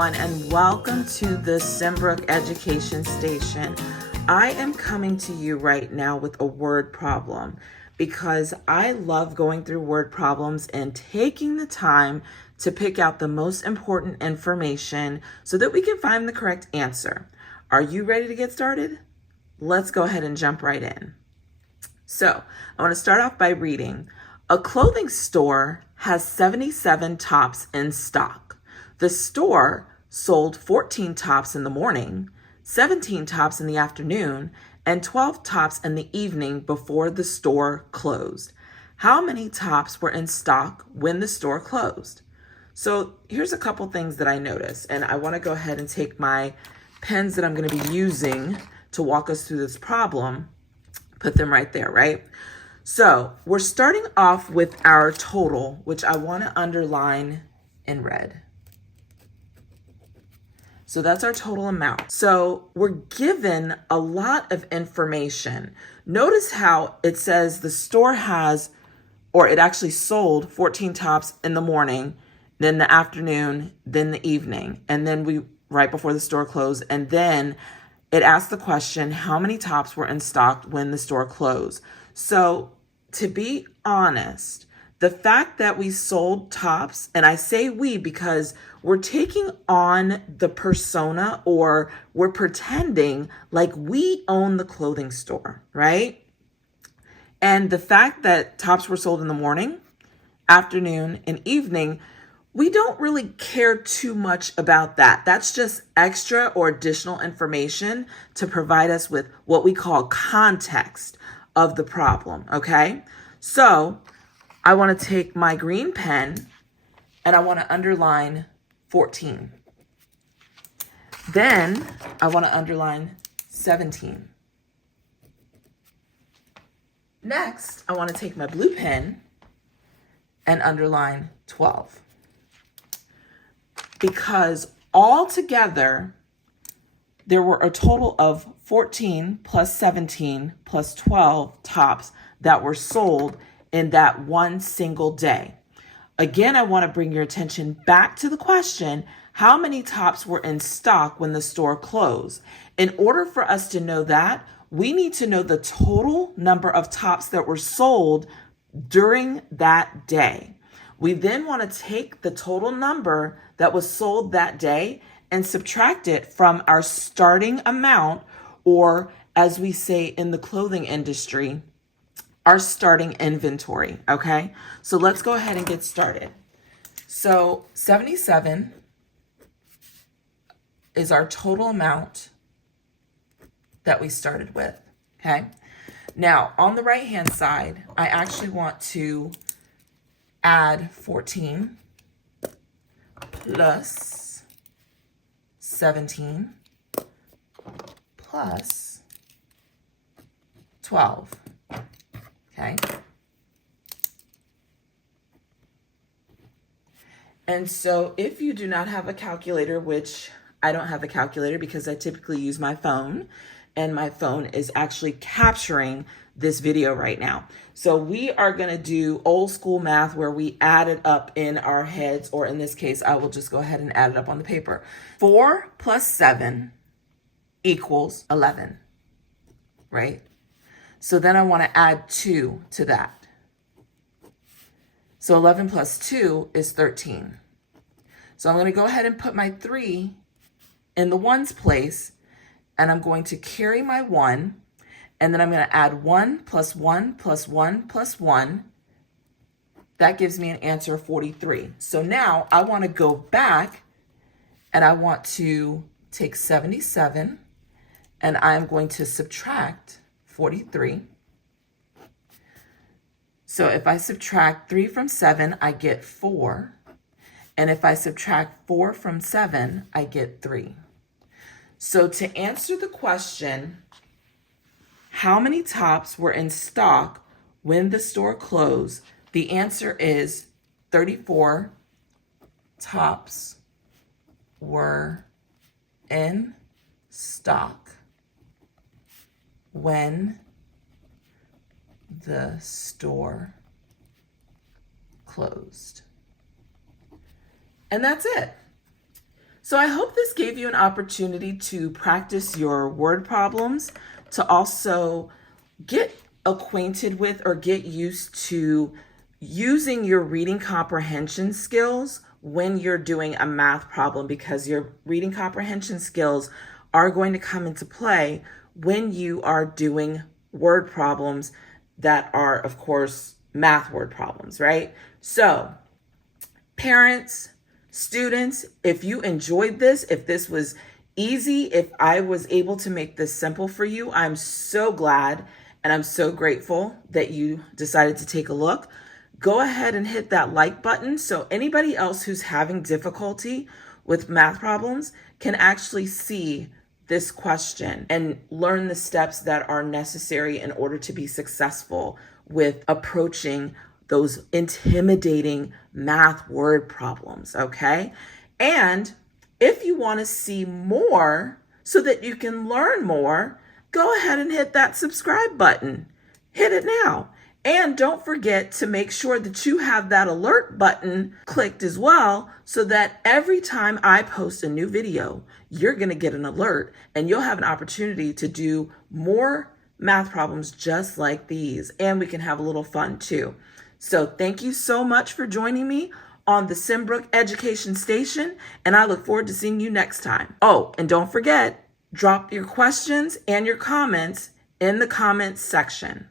everyone, and welcome to the Simbrook Education Station. I am coming to you right now with a word problem because I love going through word problems and taking the time to pick out the most important information so that we can find the correct answer. Are you ready to get started? Let's go ahead and jump right in. So I want to start off by reading. A clothing store has 77 tops in stock. The store sold 14 tops in the morning, 17 tops in the afternoon, and 12 tops in the evening before the store closed. How many tops were in stock when the store closed? So here's a couple things that I noticed, and I want to go ahead and take my pens that I'm going to be using to walk us through this problem, put them right there, right? So we're starting off with our total, which I want to underline in red. So that's our total amount. So we're given a lot of information. Notice how it says the store has, or it actually sold 14 tops in the morning, then the afternoon, then the evening, and then right before the store closed, and then it asked the question, how many tops were in stock when the store closed? So to be honest, the fact that we sold tops, and I say we because we're taking on the persona, or we're pretending like we own the clothing store, right? And the fact that tops were sold in the morning, afternoon, and evening, we don't really care too much about that. That's just extra or additional information to provide us with what we call context of the problem, okay? So I want to take my green pen and I want to underline 14. Then I want to underline 17. Next, I want to take my blue pen and underline 12. Because all together, there were a total of 14 plus 17 plus 12 tops that were sold in that one single day. Again, I want to bring your attention back to the question, how many tops were in stock when the store closed? In order for us to know that, we need to know the total number of tops that were sold during that day. We then want to take the total number that was sold that day and subtract it from our starting amount, or as we say in the clothing industry, our starting inventory, okay? So let's go ahead and get started. So 77 is our total amount that we started with, okay? Now, on the right-hand side, I actually want to add 14 plus 17 plus 12, okay? And so if you do not have a calculator, which I don't have a calculator because I typically use my phone, and my phone is actually capturing this video right now. So we are going to do old school math where we add it up in our heads, or in this case, I will just go ahead and add it up on the paper. 4 plus 7 equals 11, right? So then I want to add 2 to that. So 11 plus 2 is 13. So I'm going to go ahead and put my 3 in the ones place, and I'm going to carry my 1, and then I'm going to add 1 plus 1 plus 1 plus 1. That gives me an answer of 43. So now I want to go back, and I want to take 77, and I'm going to subtract 43. So if I subtract 3 from 7, I get 4. And if I subtract 4 from 7, I get 3. So to answer the question, how many tops were in stock when the store closed? The answer is 34 tops were in stock when the store closed. And that's it. So I hope this gave you an opportunity to practice your word problems, to also get acquainted with or get used to using your reading comprehension skills when you're doing a math problem, because your reading comprehension skills are going to come into play when you are doing word problems that are, of course, math word problems, right? So, parents, students, if you enjoyed this, if this was easy, if I was able to make this simple for you, I'm so glad and I'm so grateful that you decided to take a look. Go ahead and hit that like button so anybody else who's having difficulty with math problems can actually see this question and learn the steps that are necessary in order to be successful with approaching those intimidating math word problems, okay? And if you want to see more so that you can learn more, go ahead and hit that subscribe button. Hit it now. And don't forget to make sure that you have that alert button clicked as well, so that every time I post a new video, you're going to get an alert and you'll have an opportunity to do more math problems just like these. And we can have a little fun too. So thank you so much for joining me on the Simbrook Education Station, and I look forward to seeing you next time. Oh, and don't forget, drop your questions and your comments in the comments section.